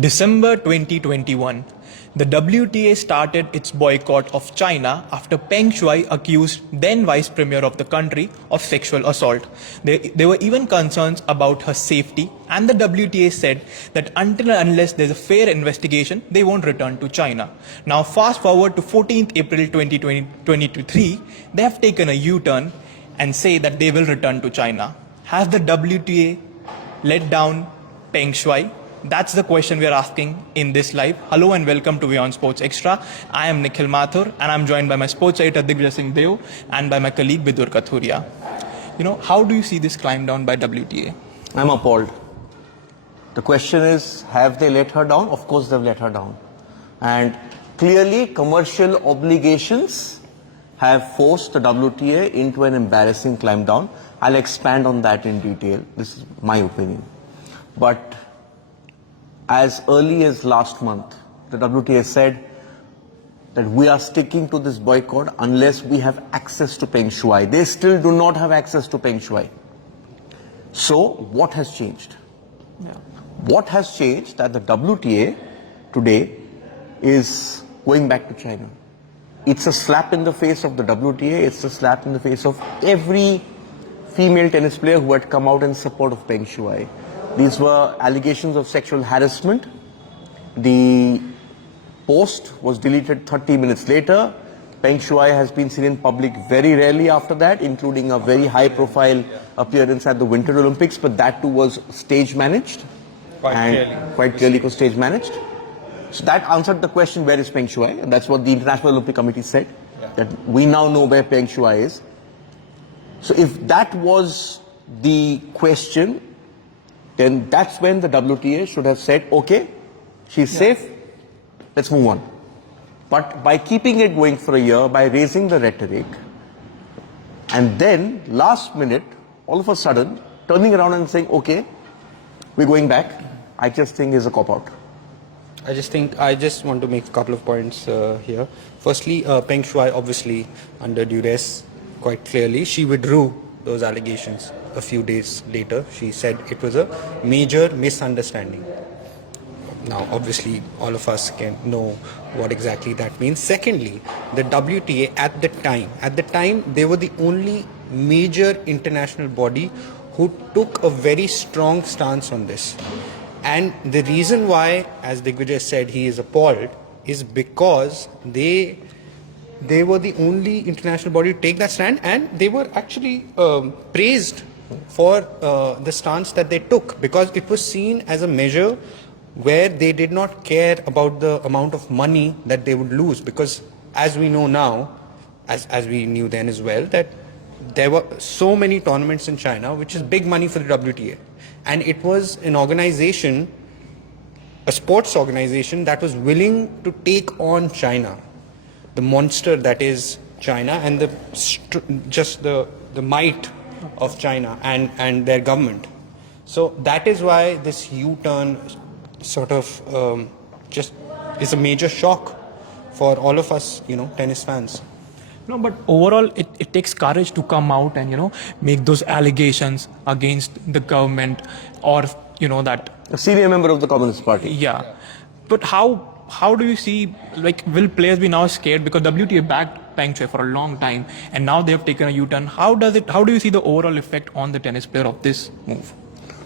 December 2021, the WTA started its boycott of China after Peng Shuai accused then Vice Premier of the country of sexual assault. There were even concerns about her safety, and the WTA said that until and unless there's a fair investigation, they won't return to China. Now fast forward to 14th April 2023, they have taken a U-turn and say that they will return to China. Has the WTA let down Peng Shuai? That's the question we are asking in this live. Hello and welcome to WION Sports Xtra. I am Nikhil Mathur and I'm joined by my sports editor Digvijay Singh Deo and by my colleague Vidur Kathuria. How do you see this climb down by WTA? I'm appalled. The question is, have they let her down? Of course they've let her down. And clearly commercial obligations have forced the WTA into an embarrassing climb down. I'll expand on that in detail. This is my opinion. But as early as last month, the WTA said that we are sticking to this boycott unless we have access to Peng Shuai. They still do not have access to Peng Shuai. So what has changed? What has changed that the WTA today is going back to China? It's a slap in the face of the WTA. It's a slap in the face of every female tennis player who had come out in support of Peng Shuai. These were allegations of sexual harassment. The post was deleted 30 minutes later. Peng Shuai has been seen in public very rarely after that, including a very high-profile appearance at the Winter Olympics, but that too was stage-managed. Quite clearly was stage-managed. So that answered the question, where is Peng Shuai? And that's what the International Olympic Committee said, that we now know where Peng Shuai is. So if that was the question, then that's when the WTA should have said, okay, she's safe, let's move on. But by keeping it going for a year, by raising the rhetoric, and then last minute, all of a sudden, turning around and saying, okay, we're going back, I just think is a cop-out. I just want to make a couple of points here. Firstly, Peng Shuai, obviously, under duress, quite clearly, she withdrew those allegations a few days later. She said it was a major misunderstanding. Now, obviously, all of us can know what exactly that means. Secondly, the WTA at the time, they were the only major international body who took a very strong stance on this. And the reason why, as Digvijay said, he is appalled, is because they were the only international body to take that stand, and they were actually praised for the stance that they took, because it was seen as a measure where they did not care about the amount of money that they would lose, because as we know now, as we knew then as well, that there were so many tournaments in China, which is big money for the WTA. And it was an organization, a sports organization, that was willing to take on China, the monster that is China, and the might of China and their government. So that is why this U-turn sort of just is a major shock for all of us, tennis fans. No, but overall, it takes courage to come out and, make those allegations against the government or, that... A senior member of the Communist Party. Yeah. But how do you see, will players be now scared? Because WTA backed Peng Shuai for a long time and now they have taken a U-turn. How do you see the overall effect on the tennis player of this move?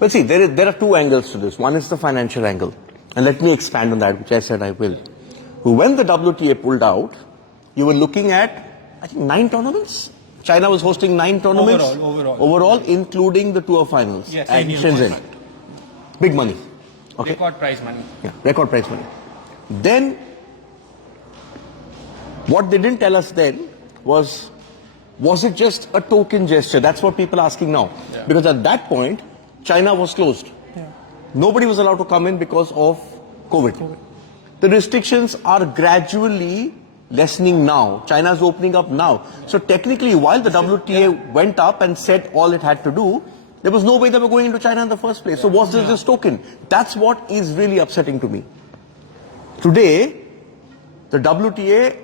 Well, see, there are two angles to this. One is the financial angle. And let me expand on that, which I said I will. When the WTA pulled out, you were looking at, I think, 9 tournaments. China was hosting 9 tournaments. Overall, including the tour finals. Yes, and Shenzhen. Big money. Okay. Record prize money. Yeah, record prize money. Then, what they didn't tell us then was it just a token gesture? That's what people are asking now. Yeah. Because at that point, China was closed. Yeah. Nobody was allowed to come in because of COVID. The restrictions are gradually lessening now. China is opening up now. So technically, while the WTA went up and said all it had to do, there was no way they were going into China in the first place. So was this just token? That's what is really upsetting to me. Today, the WTA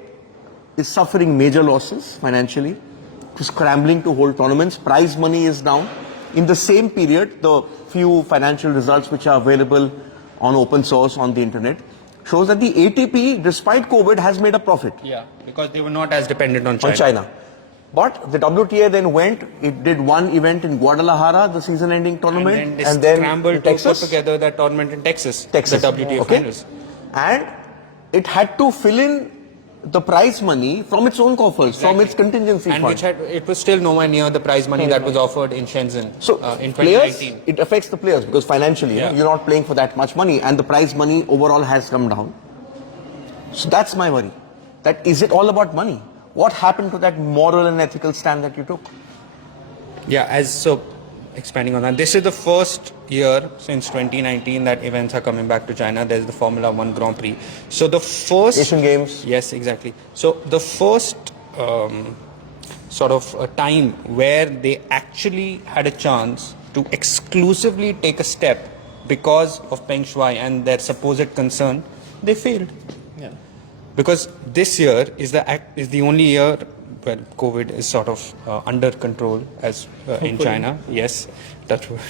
is suffering major losses financially, scrambling to hold tournaments. Prize money is down. In the same period, the few financial results which are available on open source on the internet, shows that the ATP, despite COVID, has made a profit. Yeah, because they were not as dependent on China. On China. But the WTA then went, it did one event in Guadalajara, the season-ending tournament, and then in to Texas. put together that tournament in Texas. The WTA okay. finals. And it had to fill in the prize money from its own coffers, from its contingency and fund. which it was still nowhere near the prize money that was offered in Shenzhen So in players, 2019. it affects the players because financially, you know, you're not playing for that much money, and the prize money overall has come down. So that's my worry. That is it all about money? What happened to that moral and ethical stand that you took? Yeah, expanding on that, this is the first year since 2019 that events are coming back to China. There's the Formula 1 Grand Prix. So the first... Asian Games. Yes, exactly. So the first time where they actually had a chance to exclusively take a step because of Peng Shuai and their supposed concern, they failed. Yeah. Because this year is the only year where COVID is sort of under control as in China. Yes, that's word.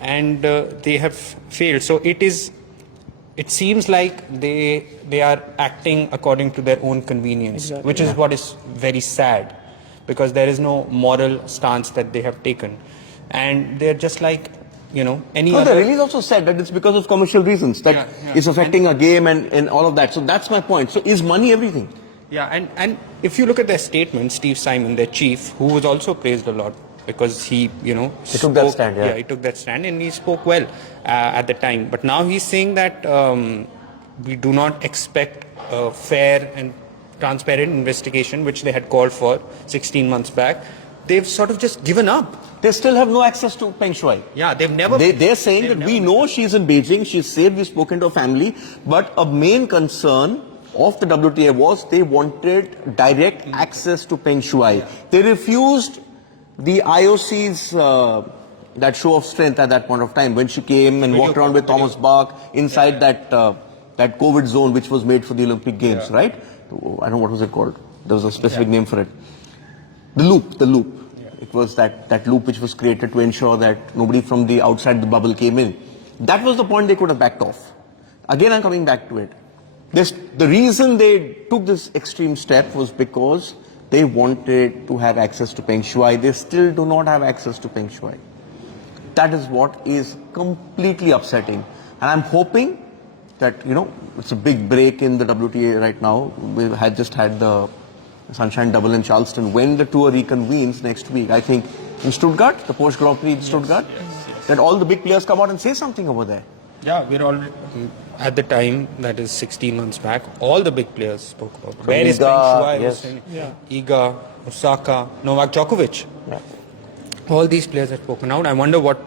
And they have failed. So it seems like they are acting according to their own convenience, which is what is very sad, because there is no moral stance that they have taken, and they're just like, you know, any other... The release also said that it's because of commercial reasons, that it's affecting a game and all of that. So that's my point. So is money everything? Yeah, and if you look at their statement, Steve Simon, their chief, who was also praised a lot because he, you know, he took that stand, he took that stand and he spoke well at the time. But now he's saying that we do not expect a fair and transparent investigation, which they had called for 16 months back. They've sort of just given up. They still have no access to Peng Shuai. Yeah, they've never... They're saying that we know she's in Beijing, she's safe, we've spoken to her family, but a main concern of the WTA was they wanted direct access to Peng Shuai. Yeah. They refused the IOC's that show of strength at that point of time when she came and walked around with Thomas Bach inside that COVID zone which was made for the Olympic Games, right? I don't know what was it called. There was a specific name for it. The loop. It was that loop which was created to ensure that nobody from the outside the bubble came in. That was the point they could have backed off. Again, I'm coming back to it. The reason they took this extreme step was because they wanted to have access to Peng Shuai. They still do not have access to Peng Shuai. That is what is completely upsetting. And I'm hoping that, you know, it's a big break in the WTA right now. We had just had the Sunshine Double in Charleston. When the tour reconvenes next week, I think in Stuttgart, the Porsche Grand Prix in Stuttgart, that all the big players come out and say something over there. Yeah, we're already, at the time, that is 16 months back, all the big players spoke about it. Where is Peng Shuai? Iga, Osaka, Novak Djokovic. Yeah. All these players have spoken out. I wonder what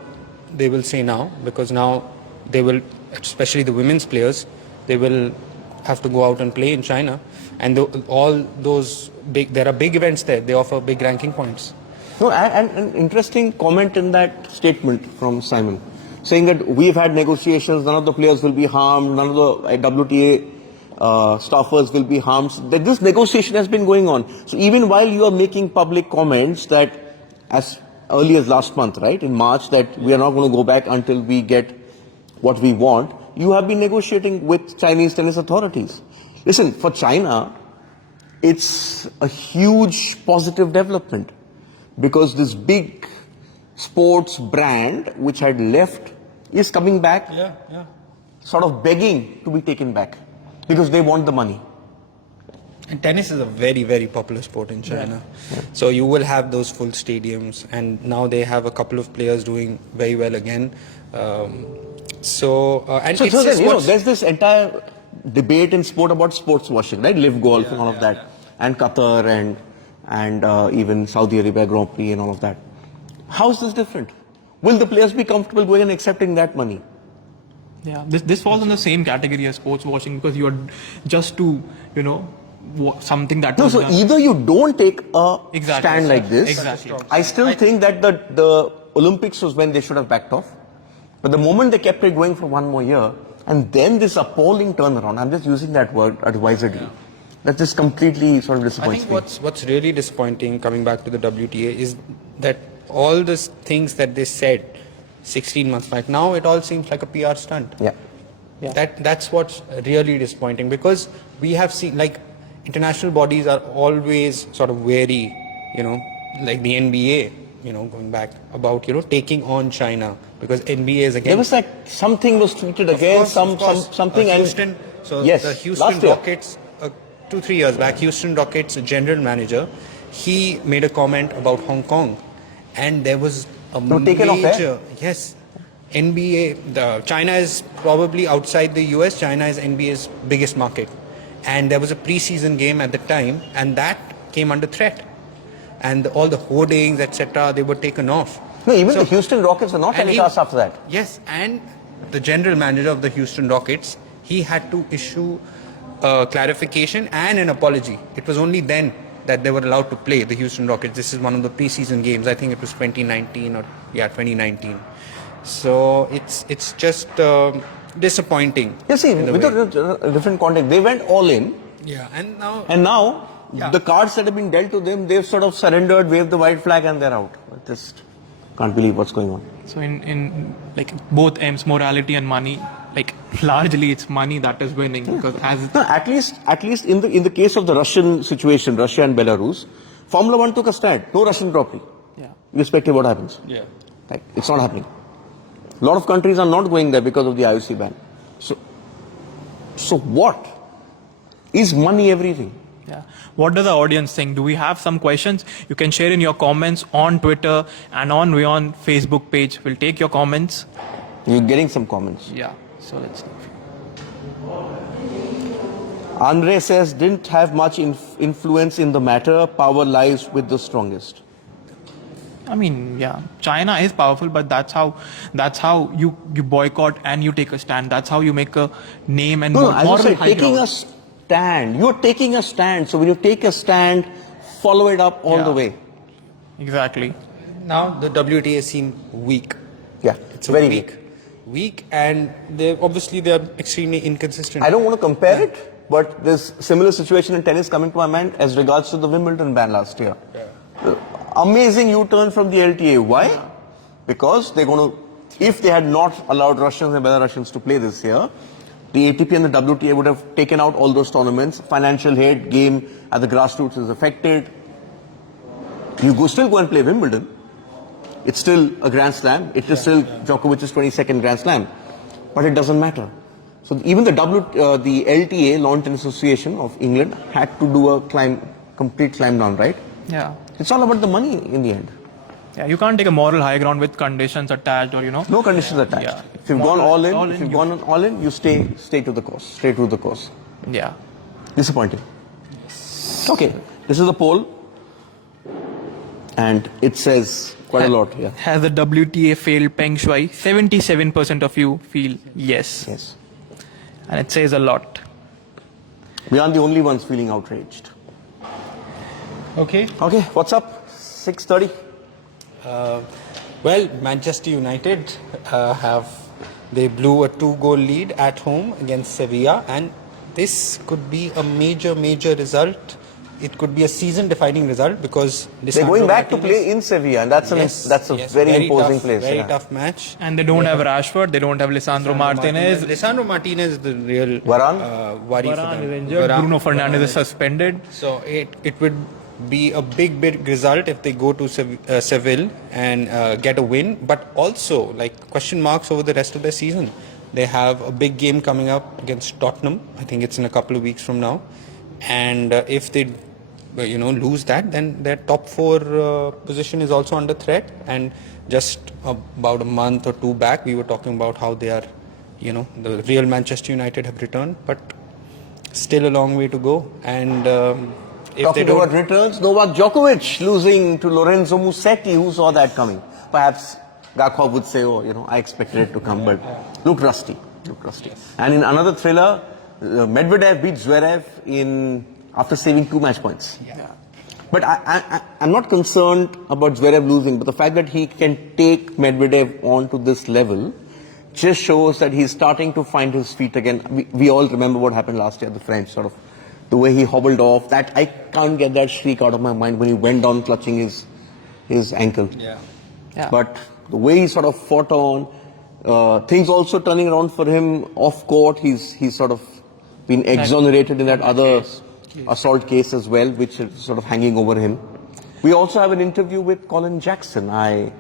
they will say now, because now they will, especially the women's players, they will have to go out and play in China. And all those there are big events there. They offer big ranking points. No, and an interesting comment in that statement from Simon, saying that we've had negotiations, none of the players will be harmed, none of the WTA staffers will be harmed. That this negotiation has been going on. So even while you are making public comments that as early as last month, right, in March, that we are not going to go back until we get what we want, you have been negotiating with Chinese tennis authorities. Listen, for China, it's a huge positive development because this big sports brand which had left is coming back, sort of begging to be taken back because they want the money. And tennis is a very, very popular sport in China. Yeah. So you will have those full stadiums, and now they have a couple of players doing very well again. So there's this entire debate in sport about sports washing, right? Live golf and all of that, and Qatar and even Saudi Arabia Grand Prix and all of that. How is this different? Will the players be comfortable going and accepting that money? Yeah, this falls in the same category as sports washing because you are just to, you know, something that... No, so done. Either you don't take a stand like this. Exactly. I still think that the Olympics was when they should have backed off. But the moment they kept it going for one more year, and then this appalling turnaround, I'm just using that word advisedly, that just completely sort of disappoints me. I think what's really disappointing, coming back to the WTA, is that all these things that they said 16 months back. Now it all seems like a PR stunt. Yeah. That's what's really disappointing, because we have seen, like, international bodies are always sort of wary, like the NBA, going back, about, taking on China, because NBA is again... There was like something was tweeted again, something Houston, yes, the Houston Rockets, 2-3 years back, Houston Rockets general manager, he made a comment about Hong Kong, and there was a major... Yes. NBA, China is probably outside the US, China is NBA's biggest market. And there was a pre-season game at the time, and that came under threat. And all the hoardings, etc., they were taken off. No, even the Houston Rockets were not telecast after that. Yes, and the general manager of the Houston Rockets, he had to issue a clarification and an apology. It was only then that they were allowed to play, the Houston Rockets. This is one of the pre-season games. I think it was 2019. So it's just disappointing. You see, with a different context, they went all in. Yeah, and now the cards that have been dealt to them, they've sort of surrendered, waved the white flag, and they're out. I just can't believe what's going on. So in like both ends, morality and money, like largely it's money that is winning, because at least in the case of the Russian situation, Russia and Belarus, Formula 1 took a stand. No Russian property. Yeah. Irrespective of what happens. Yeah. Like, it's not happening. A lot of countries are not going there because of the IOC ban. So what? Is money everything? Yeah. What does the audience think? Do we have some questions? You can share in your comments on Twitter and on WION Facebook page. We'll take your comments. You're getting some comments. Yeah. So let's see. Andre says, didn't have much influence in the matter. Power lies with the strongest. I mean, yeah, China is powerful, but that's how you boycott and you take a stand. That's how you make a name and moral high taking ground. A stand. You're taking a stand. So when you take a stand, follow it up all the way. Exactly. Now the WTA seem weak. Yeah, it's very weak, and they are extremely inconsistent. I don't want to compare it, but there's similar situation in tennis coming to my mind as regards to the Wimbledon ban last year. Yeah. Amazing U-turn from the LTA. Why? Because they're going to, if they had not allowed Russians and Belarusians to play this year, the ATP and the WTA would have taken out all those tournaments. Financial hit, game at the grassroots is affected. You still go and play Wimbledon. It's still a Grand Slam. It is still Djokovic's 22nd Grand Slam. But it doesn't matter. So even the LTA, Lawn Tennis Association of England, had to do a complete climb down, right? Yeah. It's all about the money in the end. Yeah, you can't take a moral high ground with conditions attached, or No conditions attached. Yeah. If you've gone all in, you stay to the course. Stay to the course. Yeah. Disappointing. Okay, this is a poll, and it says quite a lot. Yeah. Has the WTA failed Peng Shuai? 77% of you feel yes. Yes. And it says a lot. We aren't the only ones feeling outraged. Okay, what's up? 6:30. Well, Manchester United they blew a 2-goal lead at home against Sevilla, and this could be a major result. It could be a season-defining result, because they're going back to play in Sevilla, and that's a very imposing place. Very tough match. And they don't have Rashford, they don't have Lisandro Martinez. Lisandro Martinez is the real worry for them. Is injured. Bruno Fernandes is suspended. So it would be a big result if they go to Seville and get a win, but also like question marks over the rest of their season. They have a big game coming up against Tottenham. I think it's in a couple of weeks from now, and if they lose that, then their top 4 position is also under threat. And just about a month or 2 back, we were talking about how they are, the real Manchester United have returned, but still a long way to go. And if talking about returns, Novak Djokovic losing to Lorenzo Musetti. Who saw that coming? Perhaps Gakpo would say, I expected it to come, but looked rusty. And in another thriller, Medvedev beat Zverev after saving 2 match points. Yeah. But I'm not concerned about Zverev losing, but the fact that he can take Medvedev on to this level just shows that he's starting to find his feet again. We all remember what happened last year, the French, sort of the way he hobbled off. That I can't get that shriek out of my mind when he went down clutching his ankle. Yeah. But the way he sort of fought on, things also turning around for him off court. He's sort of been exonerated in that other assault case as well, which is sort of hanging over him. We also have an interview with Colin Jackson. I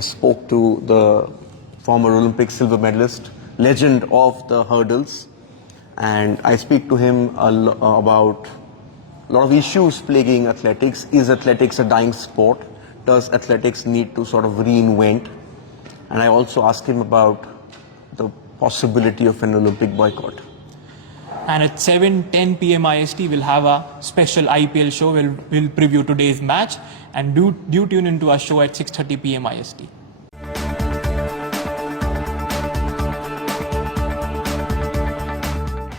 spoke to the former Olympic silver medalist, legend of the hurdles, and I speak to him about a lot of issues plaguing athletics. Is athletics a dying sport? Does athletics need to sort of reinvent? And I also ask him about the possibility of an Olympic boycott. And at 7:10 p.m. IST, we'll have a special IPL show. We'll preview today's match, and do tune into our show at 6:30 p.m. IST.